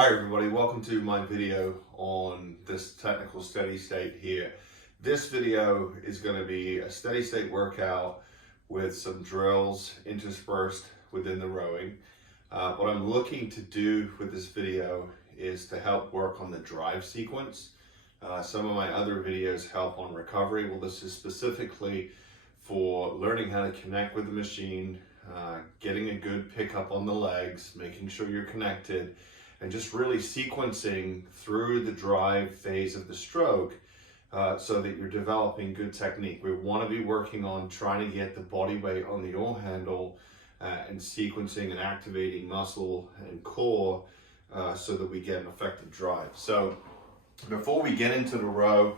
Hi everybody, welcome to my video on this technical steady state here. This video is going to be a steady state workout with some drills interspersed within the rowing. What I'm looking to do with this video is to help work on the drive sequence. Some of my other videos help on recovery. Well, this is specifically for learning how to connect with the machine, getting a good pickup on the legs, making sure you're connected, and just really sequencing through the drive phase of the stroke so that you're developing good technique. We want to be working on trying to get the body weight on the oar handle and sequencing and activating muscle and core so that we get an effective drive. So before we get into the row,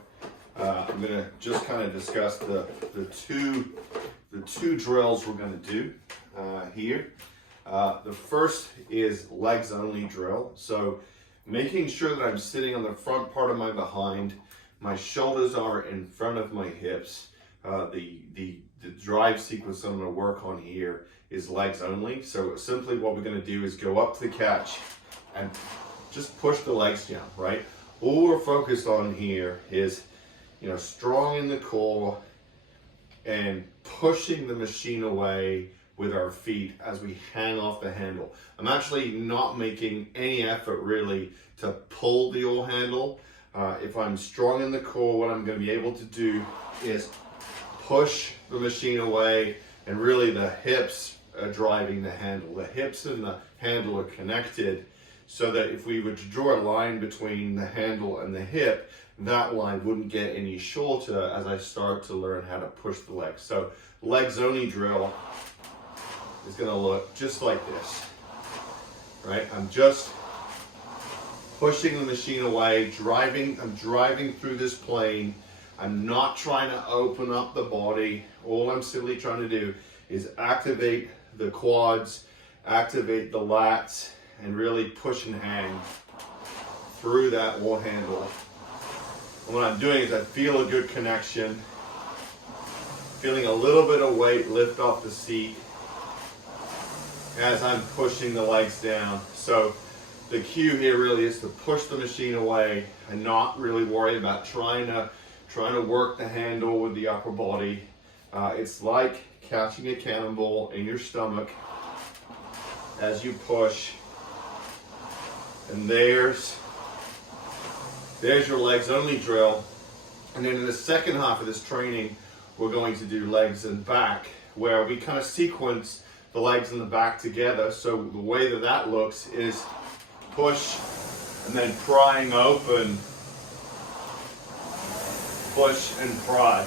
I'm going to just kind of discuss the two drills we're going to do here. The first is legs only drill. So making sure that I'm sitting on the front part of my behind, my shoulders are in front of my hips. The drive sequence I'm going to work on here is legs only. So simply what we're going to do is go up to the catch and just push the legs down, right? All we're focused on here is, strong in the core and pushing the machine away with our feet as we hang off the handle. I'm actually not making any effort really to pull the oar handle. If I'm strong in the core, what I'm going to be able to do is push the machine away, and really the hips are driving the handle. The hips and the handle are connected so that if we were to draw a line between the handle and the hip, that line wouldn't get any shorter as I start to learn how to push the legs. So legs only drill is going to look just like this, right? I'm just pushing the machine away, I'm driving through this plane. I'm not trying to open up the body. All I'm simply trying to do is activate the quads, activate the lats, and really push and hang through that oar handle. And what I'm doing is I feel a good connection, feeling a little bit of weight lift off the seat as I'm pushing the legs down. So the cue here really is to push the machine away and not really worry about trying to work the handle with the upper body. It's like catching a cannonball in your stomach as you push. And there's your legs only drill. And then in the second half of this training, we're going to do legs and back, where we kind of sequence the legs and the back together. So the way that looks is push and then prying open, push and pry.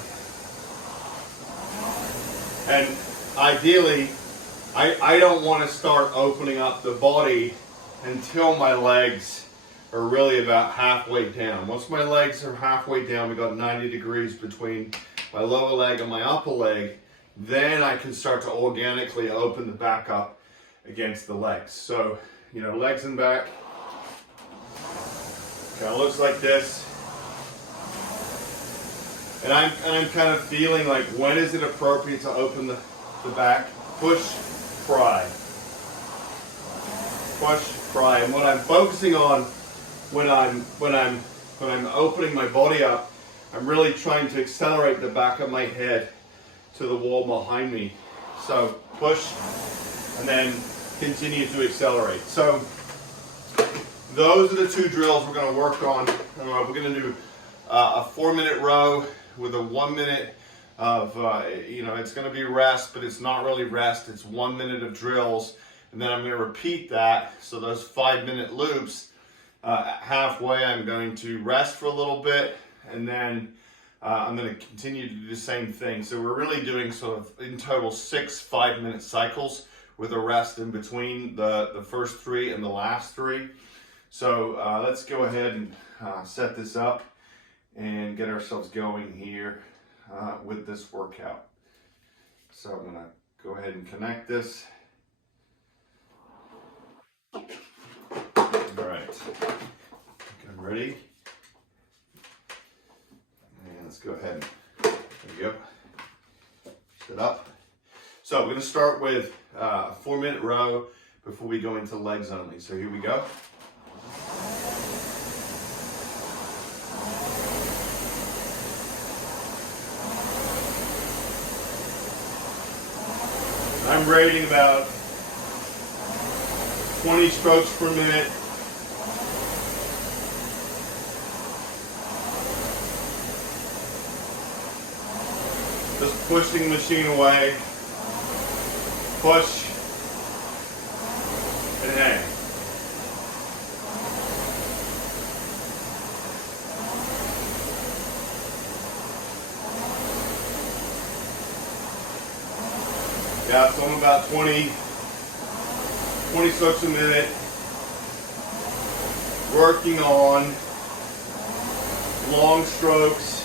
And ideally, I don't want to start opening up the body until my legs are really about halfway down. Once my legs are halfway down, we got 90 degrees between my lower leg and my upper leg, then I can start to organically open the back up against the legs. So, legs and back kind of looks like this. And I'm kind of feeling like, when is it appropriate to open the back? Push, pry. Push, pry. And what I'm focusing on when I'm opening my body up, I'm really trying to accelerate the back of my head to the wall behind me. So push and then continue to accelerate. So those are the two drills we're going to work on. We're going to do a 4-minute row with a 1 minute of, it's going to be rest, but it's not really rest. It's 1 minute of drills. And then I'm going to repeat that. So those 5-minute loops, halfway I'm going to rest for a little bit, and then I'm going to continue to do the same thing. So we're really doing sort of in total 6 5-minute cycles with a rest in between the first 3 and the last 3. So let's go ahead and set this up and get ourselves going here with this workout. So I'm going to go ahead and connect this. All right, okay, ready? Let's go ahead. There we go. Sit up. So we're going to start with a 4-minute row before we go into legs only. So here we go. I'm rating about 20 strokes per minute. Just pushing the machine away. Push and hang. Yeah, so I'm about 20 strokes a minute, working on long strokes.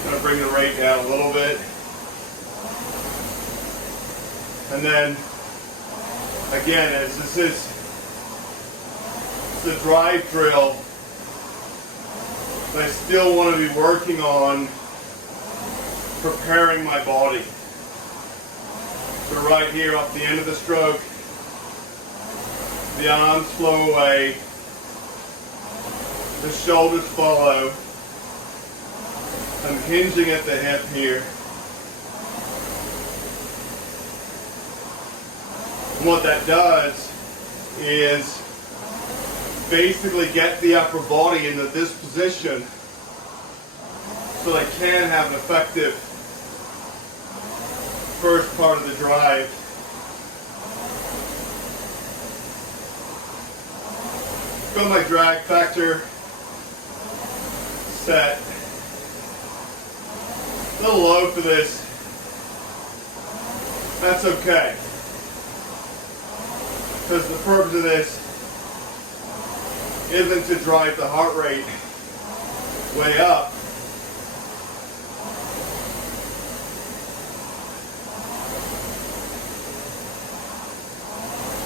I'm going to bring the rate down a little bit. And then, again, as this is the drive drill, I still want to be working on preparing my body. So right here off the end of the stroke, the arms flow away, the shoulders follow. I'm hinging at the hip here. And what that does is basically get the upper body into this position so they can have an effective first part of the drive. Got my drag factor set. A little low for this. That's okay. Because the purpose of this isn't to drive the heart rate way up.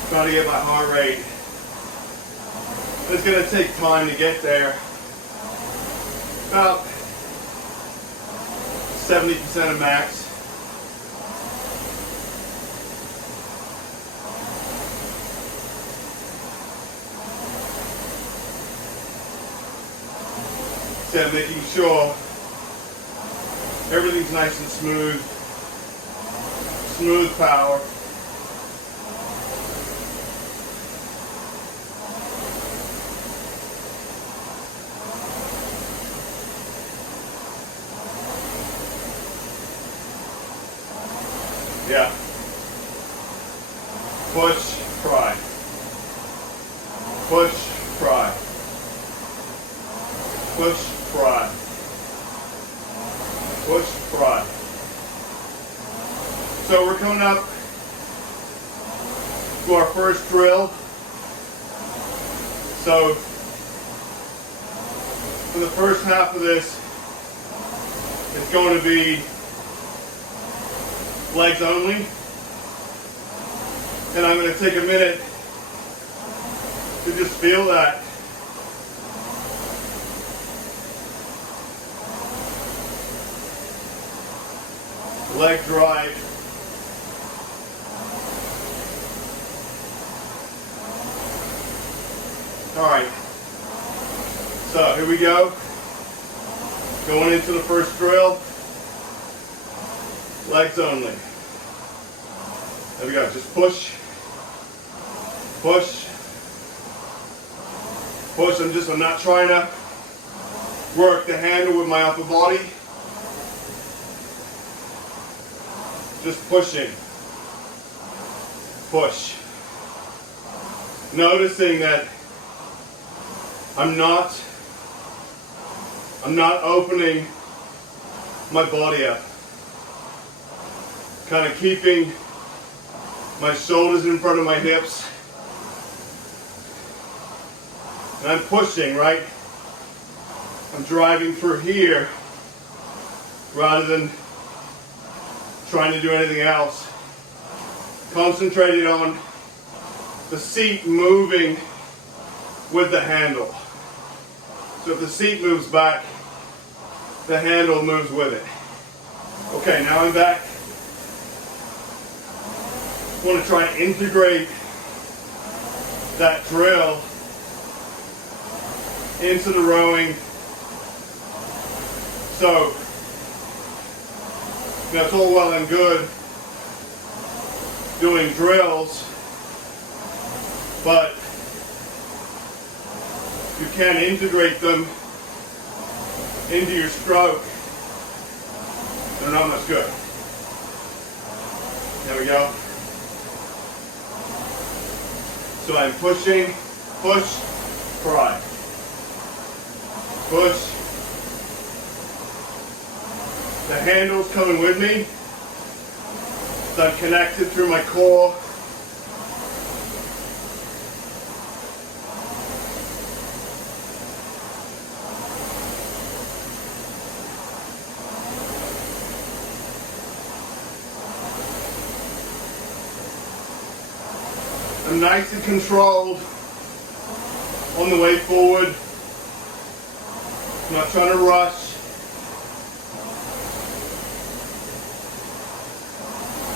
Trying to get my heart rate. It's going to take time to get there. About 70% of max. So making sure everything's nice and smooth. Smooth power. Yeah. Push, pry. Push, pry. Push, pry. Push, pry. So we're coming up to our first drill. So for the first half of this, it's going to be legs only, and I'm going to take a minute to just feel that. Leg drive. All right, so here we go. Going into the first drill. Legs only. There we go. Just push, push, push. I'm not trying to work the handle with my upper body. Just pushing. Push. Noticing that I'm not opening my body up. Kind of keeping my shoulders in front of my hips. And I'm pushing, right? I'm driving through here rather than trying to do anything else. Concentrating on the seat moving with the handle. So if the seat moves back, the handle moves with it. Okay, now I'm back. I want to try and integrate that drill into the rowing. So, it's all well and good doing drills, but you can't integrate them into your stroke. They're not much good. There we go. So I'm pushing, push, pry. Push. The handle's coming with me. So I'm connected through my core. I'm nice and controlled on the way forward. I'm not trying to rush.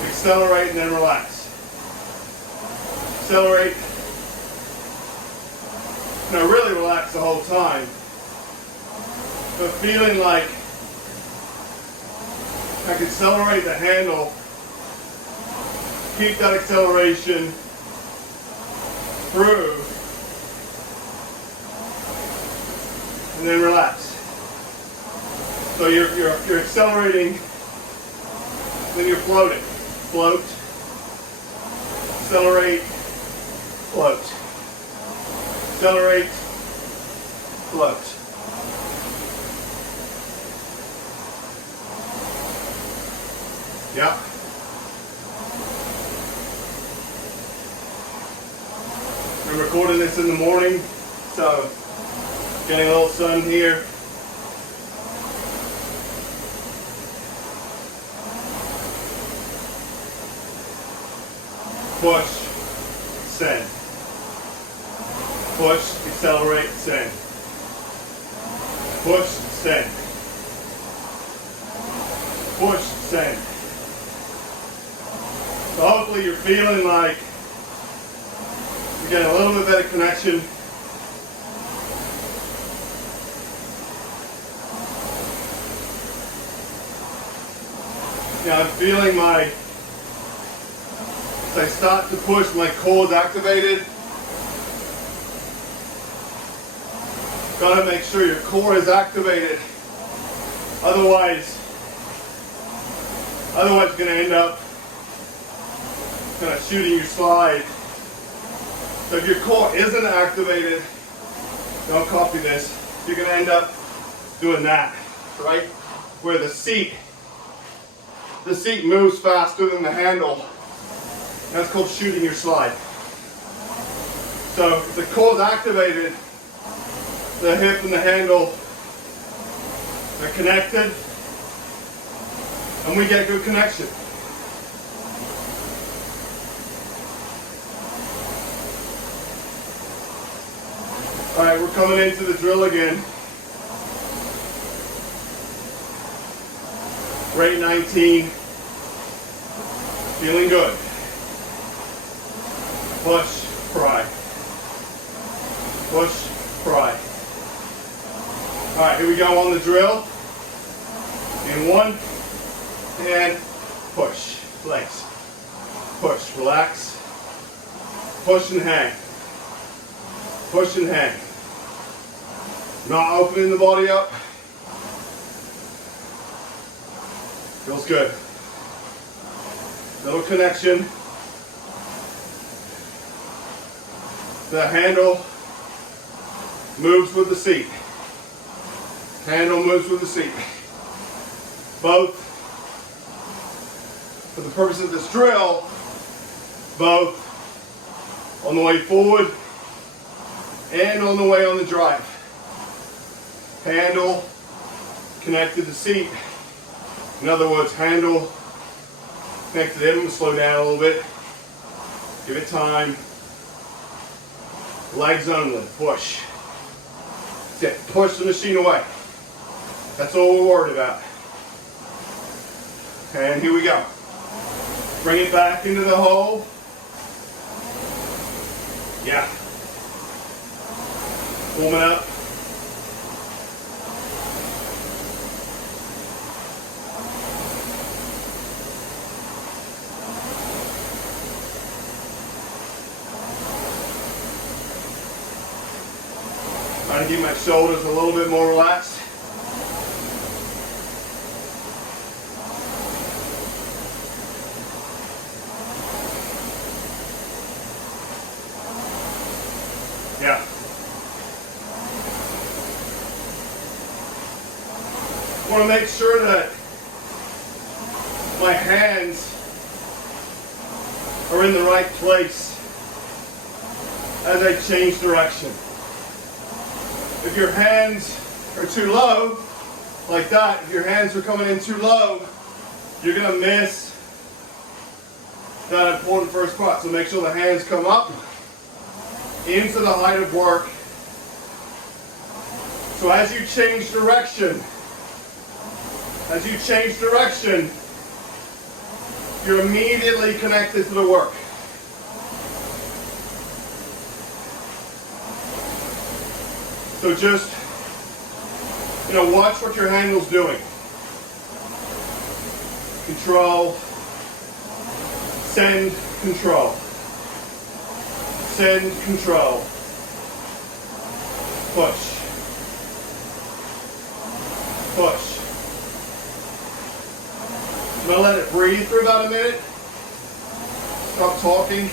Accelerate and then relax. Accelerate. Now really relax the whole time. But feeling like I can accelerate the handle, keep that acceleration through, and then relax. So you're accelerating, then you're floating. Float, accelerate, float, accelerate, float. Yeah. I'm recording this in the morning, so getting a little sun here. Push, send. Push, accelerate, send. Push, send. Push, send. So hopefully you're feeling like you're getting a little bit better connection. Yeah, I'm feeling as I start to push, my core is activated. Gotta make sure your core is activated. Otherwise you're gonna end up kind of shooting your slide. So if your core isn't activated, don't copy this, you're gonna end up doing that, right? Where the seat moves faster than the handle. That's called shooting your slide. So if the core is activated, the hip and the handle are connected, and we get good connection. All right, we're coming into the drill again. Rate 19. Feeling good. Push, pry. Push, pry. All right, here we go on the drill. In 1, and push, legs. Push, relax. Push and hang. Push and hang. Not opening the body up. Feels good. Little connection. The handle moves with the seat. Handle moves with the seat. Both, for the purpose of this drill, both on the way forward and on the way on the drive. Handle connected to seat. In other words, handle connected to hip. I'm going to slow down a little bit. Give it time. Legs only. Push. That's it. Push the machine away. That's all we're worried about. And here we go. Bring it back into the hole. Yeah. Warm it up. Trying to keep my shoulders a little bit more relaxed. Yeah. I want to make sure that my hands are in the right place as I change direction. If your hands are too low, like that, if your hands are coming in too low, you're going to miss that important first part. So make sure the hands come up into the height of work. So as you change direction, you're immediately connected to the work. So just, watch what your handle's doing. Control, send, control. Send, control. Push. Push. I'm going to let it breathe for about a minute. Stop talking.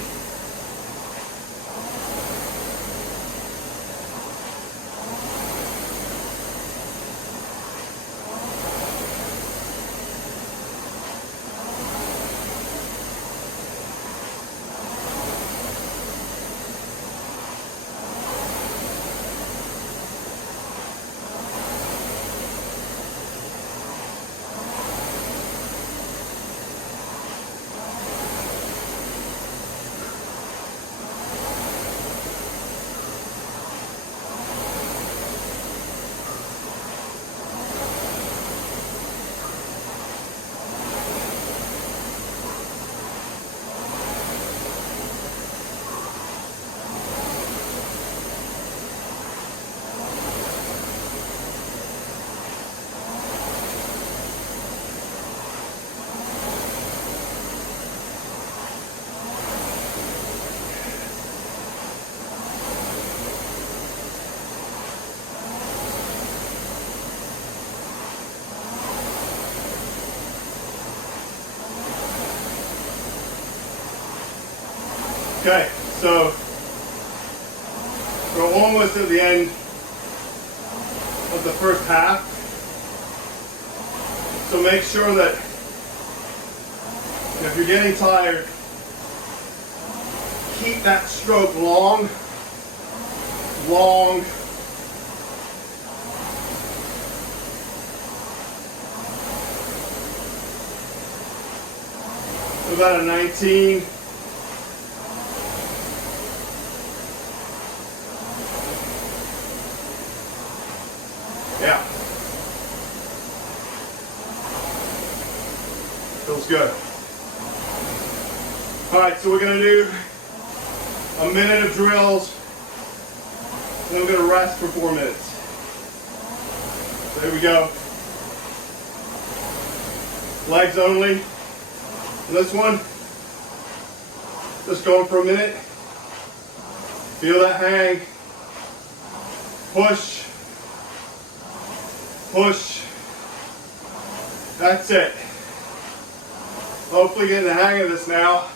Okay, so we're almost at the end of the first half. So make sure that if you're getting tired, keep that stroke long, long. About a 19. Yeah. Feels good. All right, so we're going to do a minute of drills, and then we're going to rest for 4 minutes. So here we go. Legs only. And this one, just going for a minute. Feel that hang. Push. Push. That's it. Hopefully getting the hang of this now.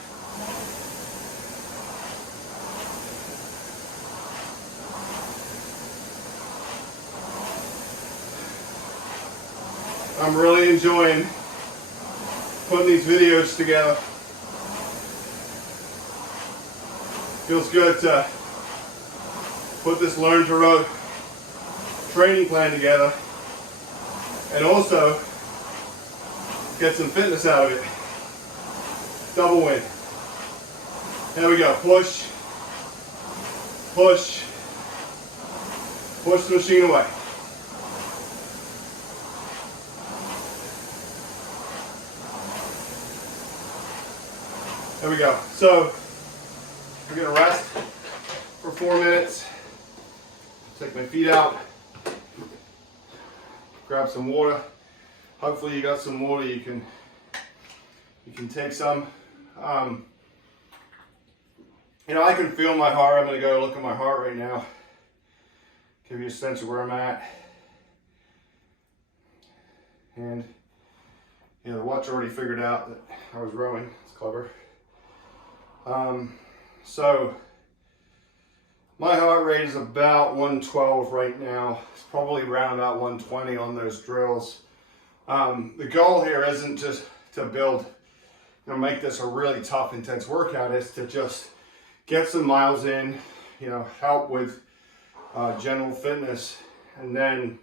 I'm really enjoying putting these videos together. Feels good to put this Learn to Row training plan together and also get some fitness out of it. Double win. There we go. Push. Push. Push the machine away. There we go. So we're going to rest for 4 minutes. Take my feet out. Grab some water. Hopefully you got some water. You can take some. I can feel my heart. I'm going to go look at my heart right now. Give you a sense of where I'm at. And you know, the watch already figured out that I was rowing. It's clever. So my heart rate is about 112 right now. It's probably around about 120 on those drills. The goal here isn't just to build, you know, make this a really tough, intense workout. It's to just get some miles in, you know, help with general fitness, and then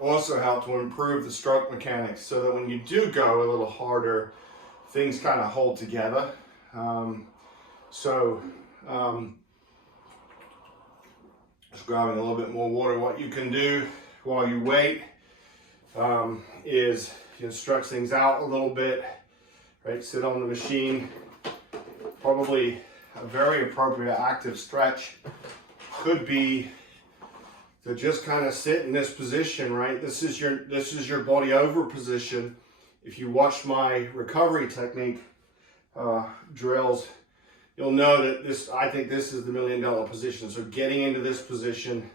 also help to improve the stroke mechanics so that when you do go a little harder, things kind of hold together. Just grabbing a little bit more water. What you can do while you wait is you know, stretch things out a little bit, right? Sit on the machine. Probably a very appropriate active stretch could be to just kind of sit in this position, right? This is your body over position. If you watch my recovery technique drills, you'll know that I think this is the $1 million position. So getting into this position,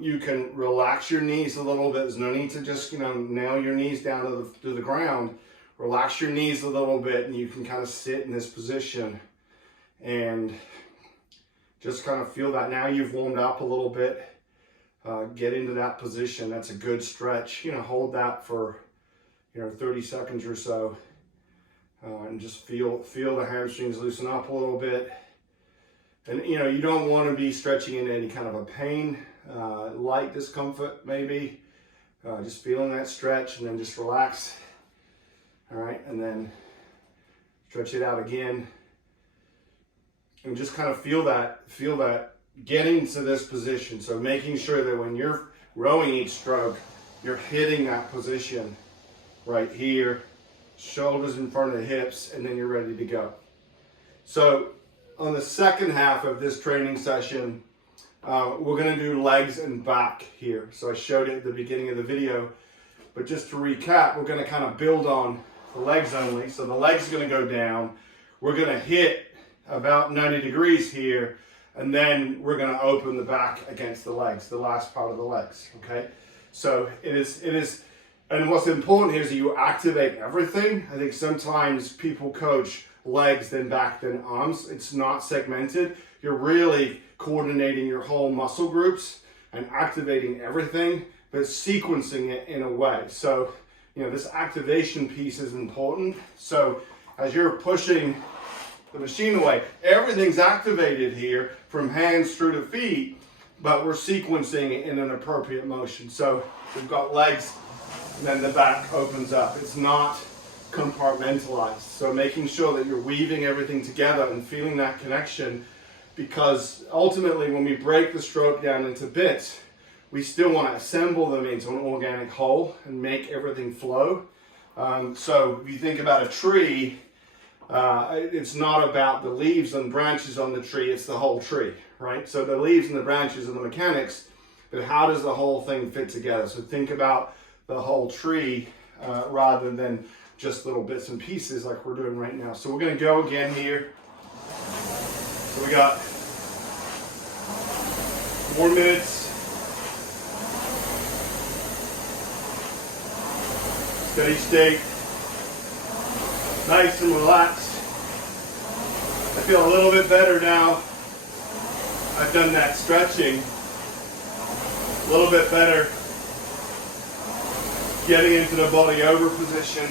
you can relax your knees a little bit. There's no need to just, you know, nail your knees down to the ground. Relax your knees a little bit, and you can kind of sit in this position and just kind of feel that. Now you've warmed up a little bit. Get into that position. That's a good stretch. You know, hold that for, you know, 30 seconds or so, and just feel the hamstrings loosen up a little bit. And you know, you don't want to be stretching into any kind of a pain, light discomfort maybe. Just feeling that stretch, and then just relax. All right, and then stretch it out again, and just kind of feel that getting to this position. So making sure that when you're rowing each stroke, you're hitting that position right here, shoulders in front of the hips, and then you're ready to go. So on the second half of this training session, we're going to do legs and back here. So I showed it at the beginning of the video, but just to recap, we're going to kind of build on the legs only. So the legs are going to go down. We're going to hit about 90 degrees here, and then we're going to open the back against the legs, the last part of the legs, okay? So it is, and what's important here is that you activate everything. I think sometimes people coach legs, then back, then arms. It's not segmented. You're really coordinating your whole muscle groups and activating everything, but sequencing it in a way. So, you know, this activation piece is important. So as you're pushing the machine away, everything's activated here from hands through to feet, but we're sequencing it in an appropriate motion. So we've got legs, and then the back opens up. It's not compartmentalized. So making sure that you're weaving everything together and feeling that connection, because ultimately when we break the stroke down into bits, we still want to assemble them into an organic whole and make everything flow. So if you think about a tree, it's not about the leaves and branches on the tree, it's the whole tree, right? So the leaves and the branches are the mechanics, but how does the whole thing fit together? So think about the whole tree rather than just little bits and pieces like we're doing right now. So we're going to go again here. So we got 4 minutes. Steady state. Nice and relaxed. I feel a little bit better now. I've done that stretching. A little bit better. Getting into the body over position.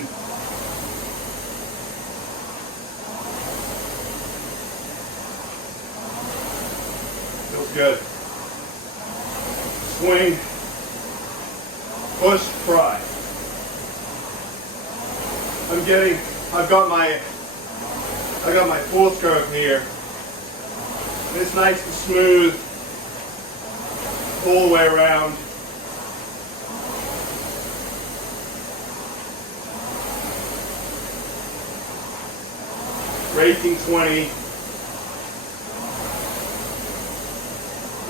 Feels good. Swing. Push, pry. I've got my full stroke here. It's nice and smooth all the way around. Rating 20.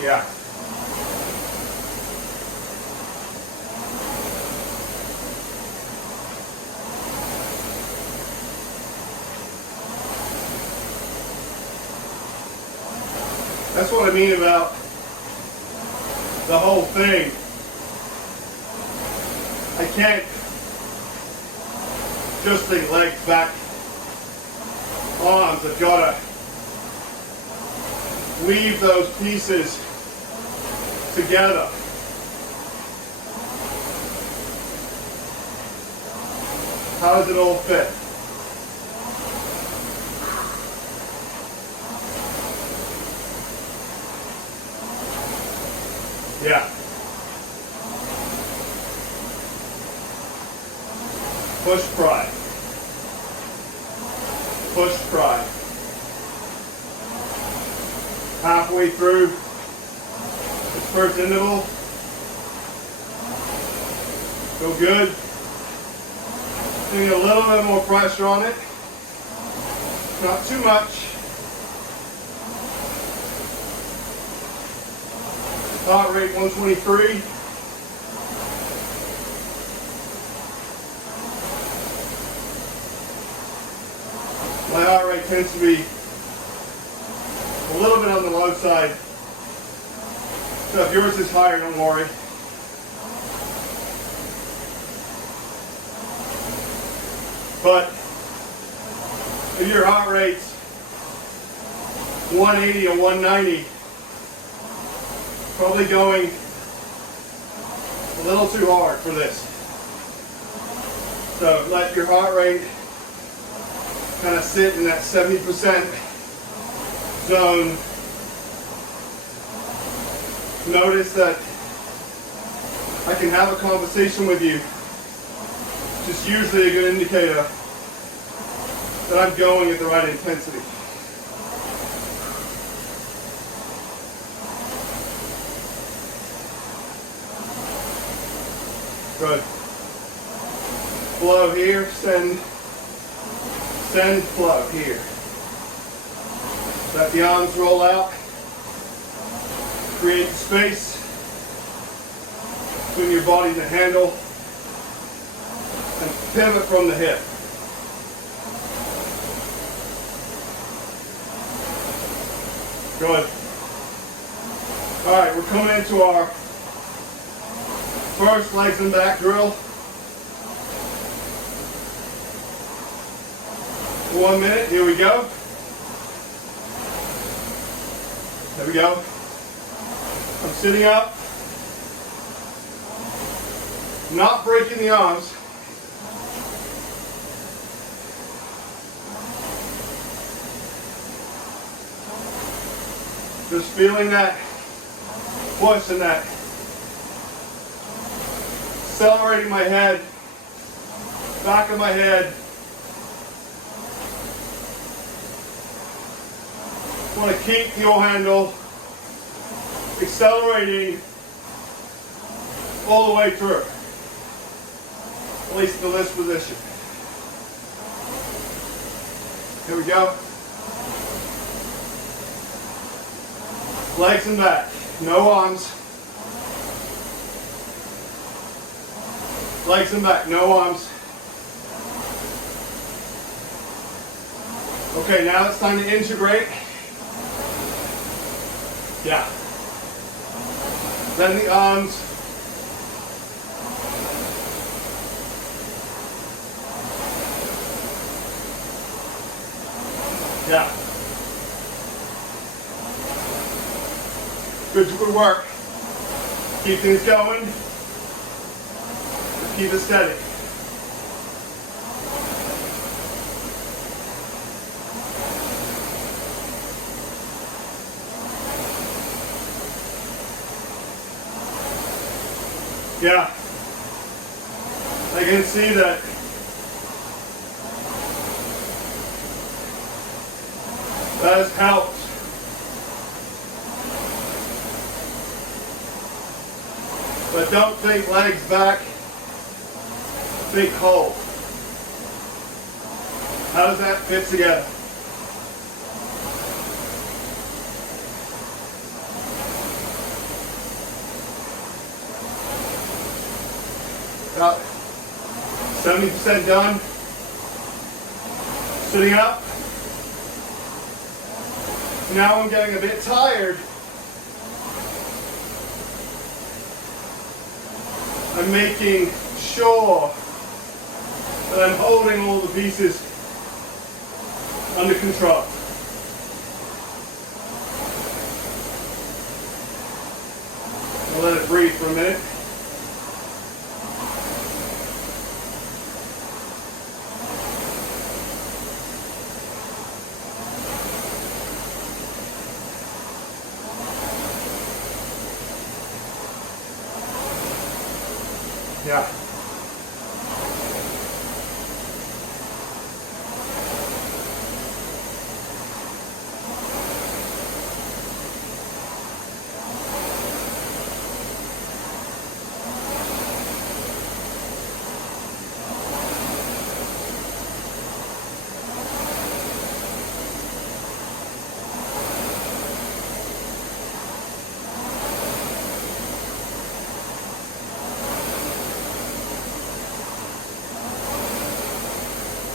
Yeah. That's what I mean about the whole thing. I can't just think legs back, arms. I've got to weave those pieces together. How does it all fit? Yeah. Push, pry. Push, pry. Halfway through this first interval. Feel good. Putting a little bit more pressure on it. Not too much. Heart rate 123. My heart rate tends to be a little bit on the low side. So if yours is higher, don't worry. But if your heart rate's 180 or 190, probably going a little too hard for this. So let your heart rate kind of sit in that 70% zone. Notice that I can have a conversation with you, which is usually a good indicator that I'm going at the right intensity. Good. Flow here, send, flow here. Let the arms roll out. Create space between your body and the handle. And pivot from the hip. Good. All right, we're coming into our first legs and back drill. 1 minute, here we go. There we go. I'm sitting up. Not breaking the arms. Just feeling that push and that accelerating my head, back of my head. Want to keep your handle accelerating all the way through, at least to this position. Here we go. Legs and back, no arms. Legs and back, no arms. Okay, now it's time to integrate. Yeah. Then the arms. Yeah. Good work. Keep things going. Just keep it steady. Yeah, I can see that has helped. But don't think legs back, think hold. How does that fit together? About 70% done. Sitting up. Now I'm getting a bit tired. I'm making sure that I'm holding all the pieces under control. I'll let it breathe for a minute. Yeah.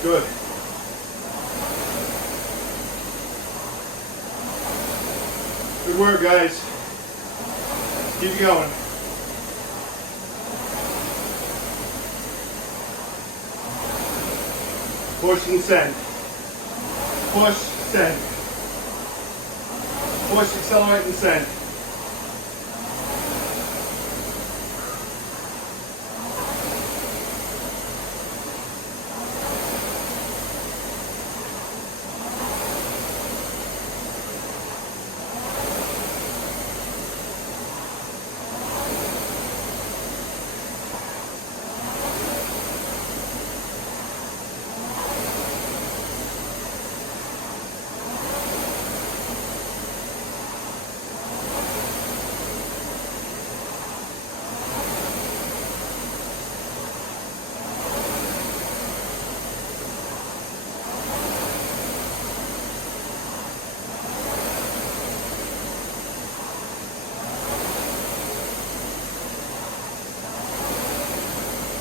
Good. Good work, guys. Keep going. Push and send. Push, send. Push, accelerate, and send.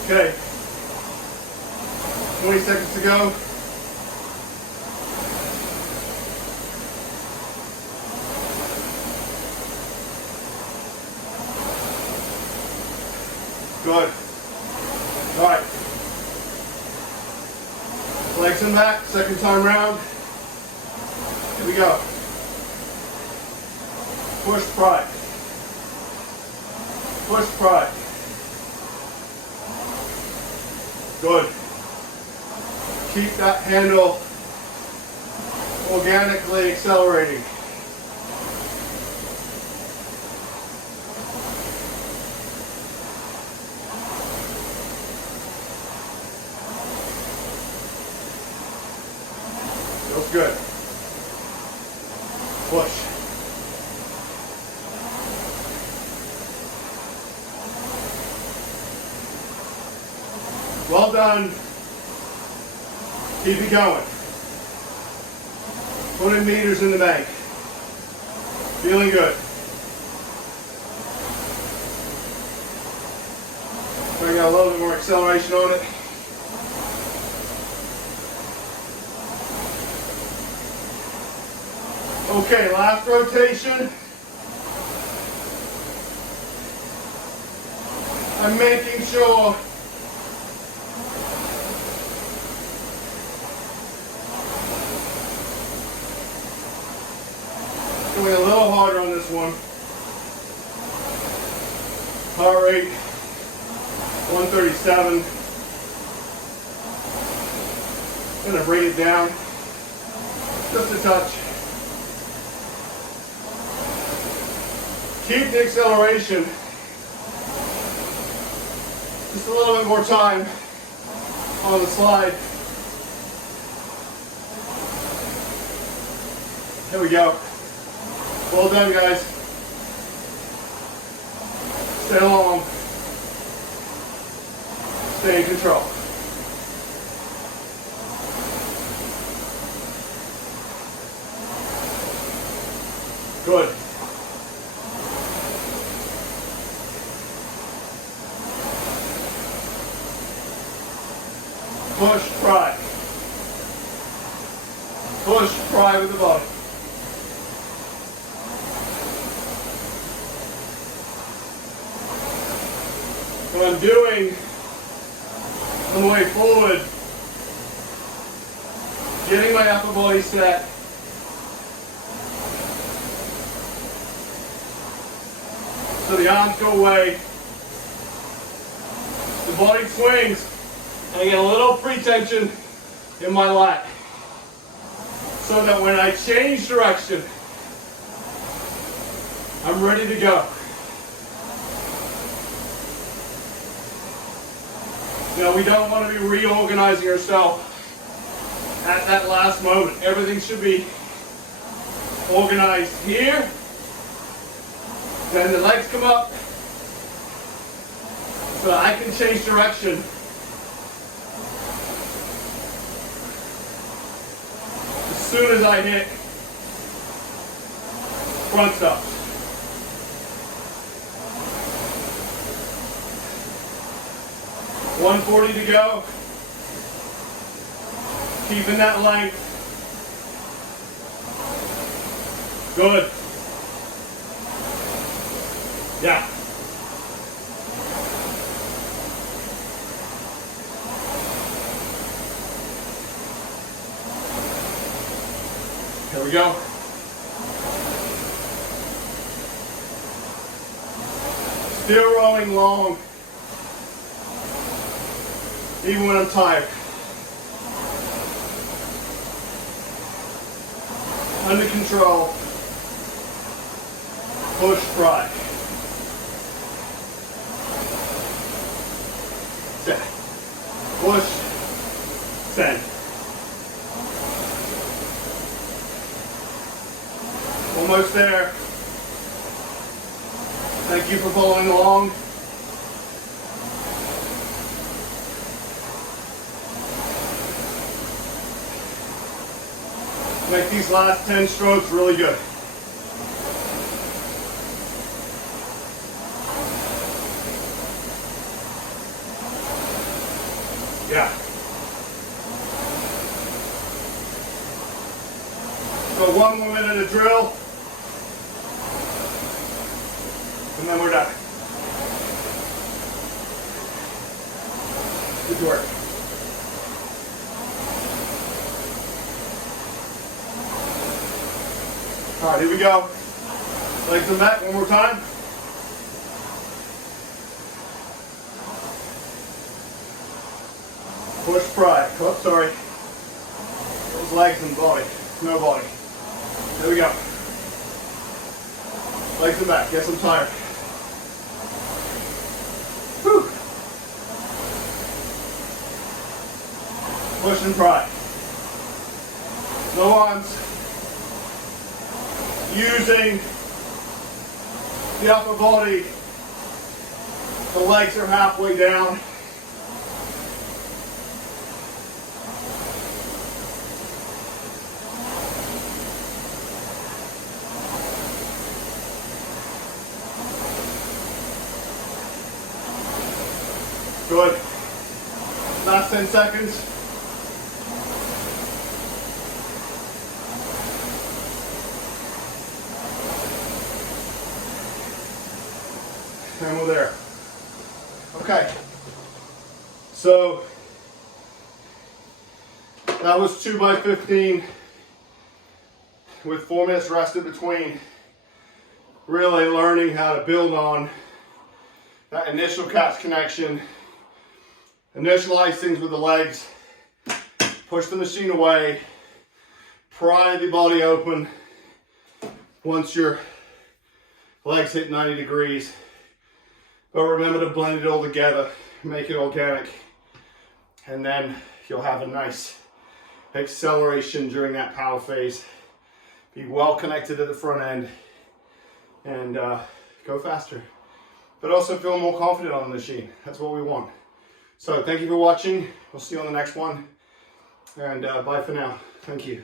Okay, 20 seconds to go. Good. All right. Legs and back, second time round. Here we go. Push, pry. Push, pry. Good. Keep that handle organically accelerating. Feels good. Push. Well done. Keep it going. Putting meters in the bank. Feeling good. Bring out a little bit more acceleration on it. Okay, last rotation. I'm making sure going a little harder on this one. Heart rate 137. I'm gonna bring it down just a touch. Keep the acceleration. Just a little bit more time on the slide. There we go. Well done, guys. Stay long. Stay in control. Good. Push, pry. Push, pry with the body. what I'm doing on the way forward, getting my upper body set. So the arms go away, the body swings, and I get a little pre-tension in my lat. So that when I change direction, I'm ready to go. Now we don't want to be reorganizing ourselves at that last moment. Everything should be organized here. Then the legs come up so that I can change direction. As soon as I hit front stop. $140 to go. Keeping that length. Good. Yeah. Here we go. Still rolling long, even when I'm tired. Under control. Push, pry. Set. Push. Send. Almost there. Thank you for following along. Make these last 10 strokes really good. Yeah. So 1 more minute of drill. And then we're done. Good work. All right, here we go. Legs and back one more time. Push, pry. Oh, sorry. Those legs and body. No body. There we go. Legs and back. Yes, I'm tired. Whew. Push and pry. No arms. Using the upper body. The legs are halfway down. Good. Last 10 seconds. And we're there. Okay. So that was 2 by 15 with 4 minutes rest in between. Really learning how to build on that initial catch connection. Initialize things with the legs, push the machine away, pry the body open once your legs hit 90 degrees. But remember to blend it all together, make it organic, and then you'll have a nice acceleration during that power phase. Be well connected at the front end and go faster. But also feel more confident on the machine. That's what we want. So thank you for watching. We'll see you on the next one. And bye for now. Thank you.